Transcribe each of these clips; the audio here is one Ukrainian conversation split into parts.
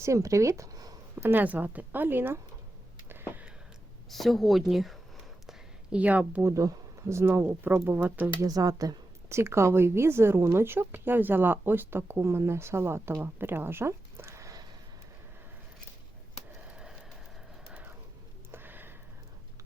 Всім привіт! Мене звати Аліна. Сьогодні я буду знову пробувати в'язати цікавий візеруночок. Я взяла ось таку мене салатова пряжа.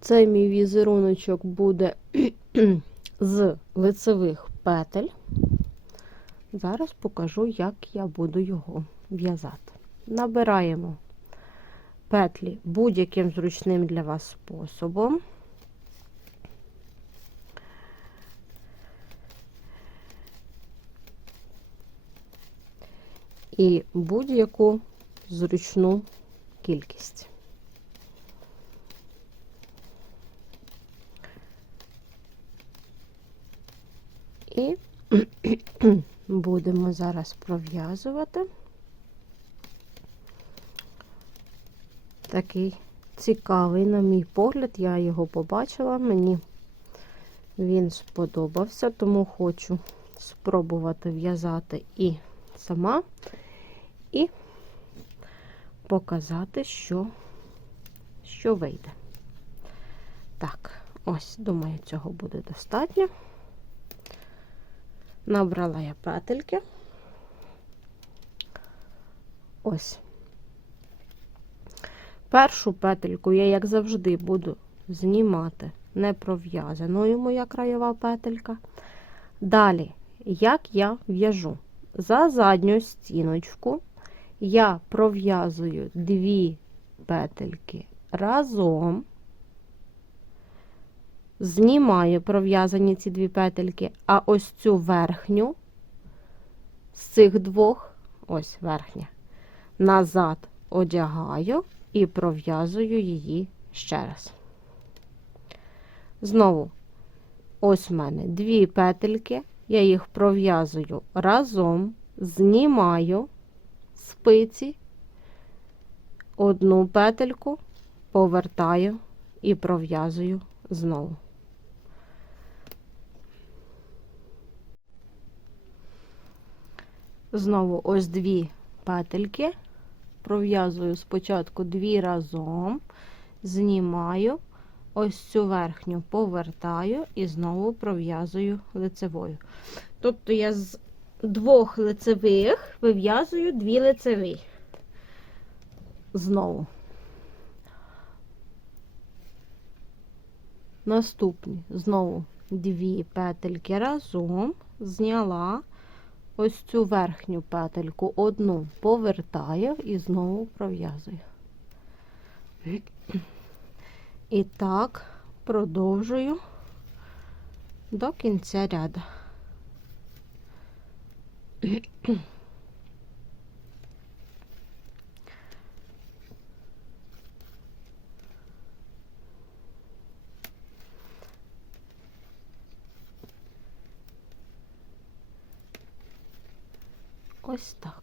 Цей мій візеруночок буде з лицевих петель. Зараз покажу, як я буду його в'язати. Набираємо петлі будь-яким зручним для вас способом. І будь-яку зручну кількість. І будемо зараз пров'язувати такий цікавий, на мій погляд, я його побачила, мені він сподобався, тому хочу спробувати в'язати і сама, і показати, що, що вийде. Так, ось, думаю, цього буде достатньо. Набрала я петельки. Ось. Першу петельку я, як завжди, буду знімати не пров'язаною моя краєва петелька. Далі, як я в'яжу? За задню стіночку я пров'язую дві петельки разом, знімаю пров'язані ці дві петельки, а ось цю верхню з цих двох, ось верхня, назад одягаю і пров'язую її ще раз. Знову, ось в мене дві петельки, я їх пров'язую разом, знімаю спиці, одну петельку, повертаю і пров'язую знову. Знову ось дві петельки, пров'язую спочатку дві разом, знімаю, ось цю верхню повертаю і знову пров'язую лицевою. Тобто я з двох лицевих вив'язую дві лицеві. Знову. Наступні знову дві петельки разом, зняла ось цю верхню петельку, одну повертаю і знову пров'язую. І так продовжую до кінця ряду. Ось так.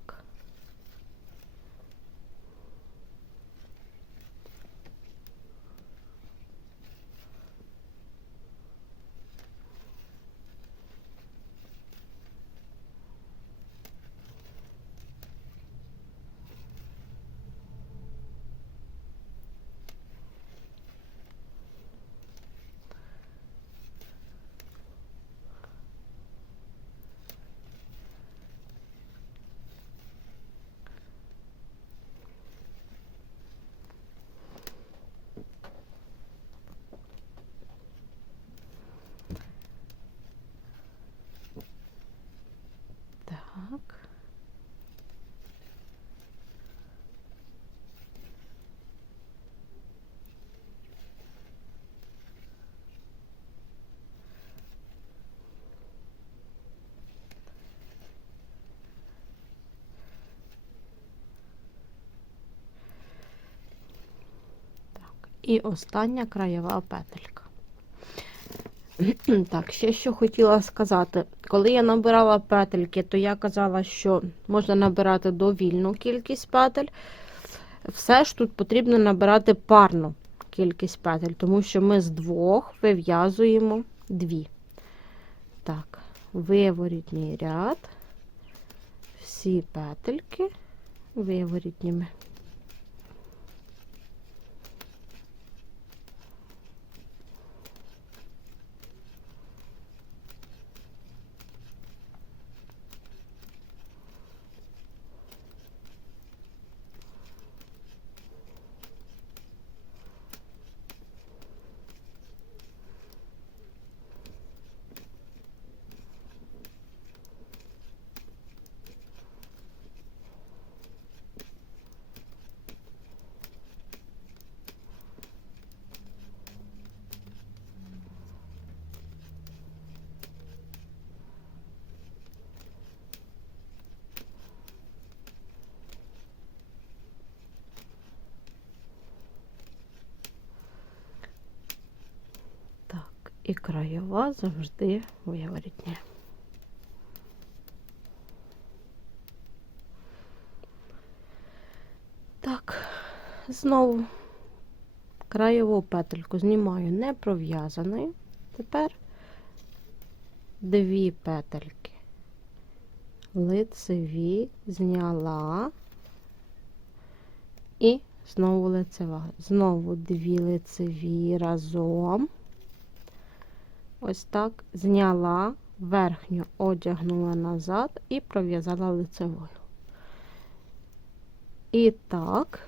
Так, і остання краєва петелька. Так, ще що хотіла сказати. Коли я набирала петельки, то я казала, що можна набирати довільну кількість петель. Все ж тут потрібно набирати парну кількість петель, тому що ми з двох вив'язуємо дві. Так, виворітній ряд, всі петельки виворітніми. Так, і краєва завжди виворітня. Так, знову краєву петельку знімаю не пров'язаною. Тепер дві петельки лицеві зняла і знову лицева. Знову дві лицеві разом. Ось так зняла, верхню одягнула назад і пров'язала лицевою. І так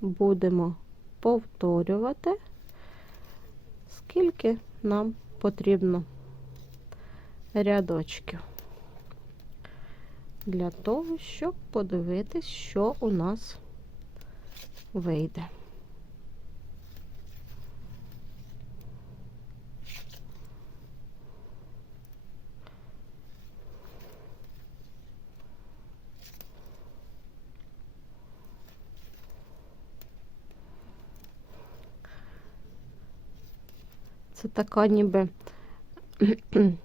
будемо повторювати, скільки нам потрібно рядочків для того, щоб подивитись, що у нас вийде. Це така ніби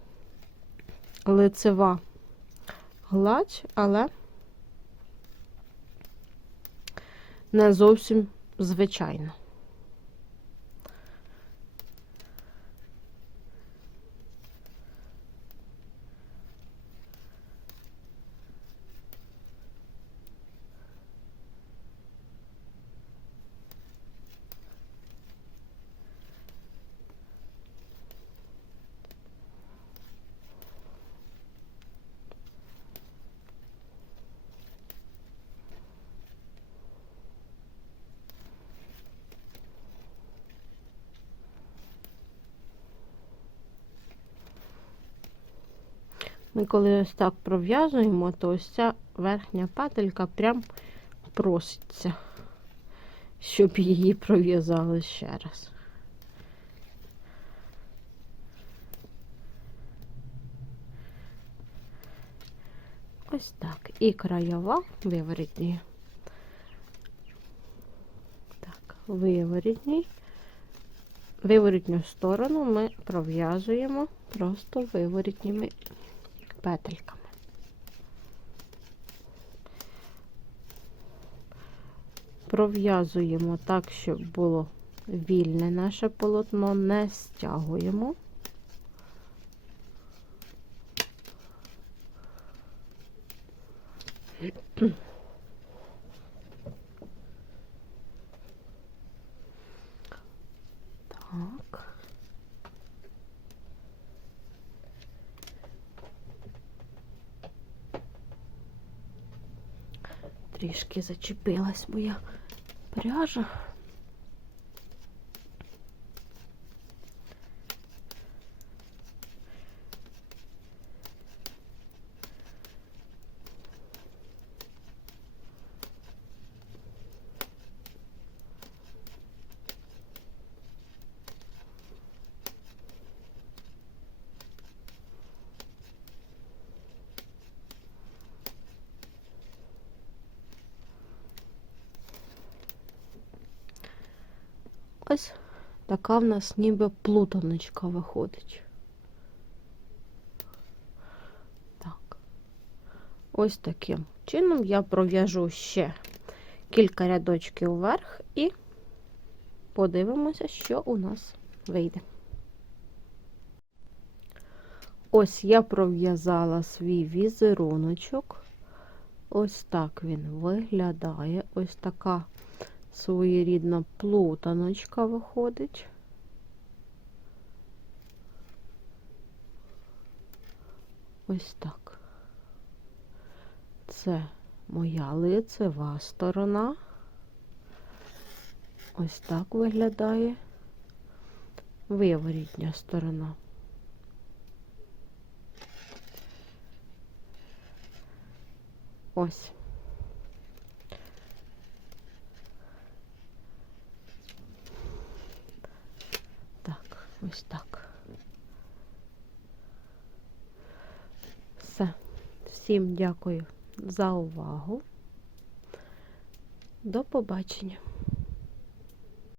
лицева гладь, але не зовсім звичайна. Ми коли ось так пров'язуємо, то ось ця верхня петелька прям проситься, щоб її пров'язали ще раз. Ось так. І краєва виворітні. Так, виворітній. Виворітню сторону ми пров'язуємо просто виворітніми петельками. Пров'язуємо так, щоб було вільне наше полотно, не стягуємо. Так. Трішки зачепилась моя пряжа. Ось така в нас ніби плутаночка виходить. Так. Ось таким чином я пров'яжу ще кілька рядочків вверх і подивимося, що у нас вийде. Ось я пров'язала свій візеруночок. Ось так він виглядає. Ось така своєрідна плутаночка виходить. Ось так. Це моя лицева сторона. Ось так виглядає виворітня сторона. Ось. Так, ось так. Все. Всім дякую за увагу. До побачення.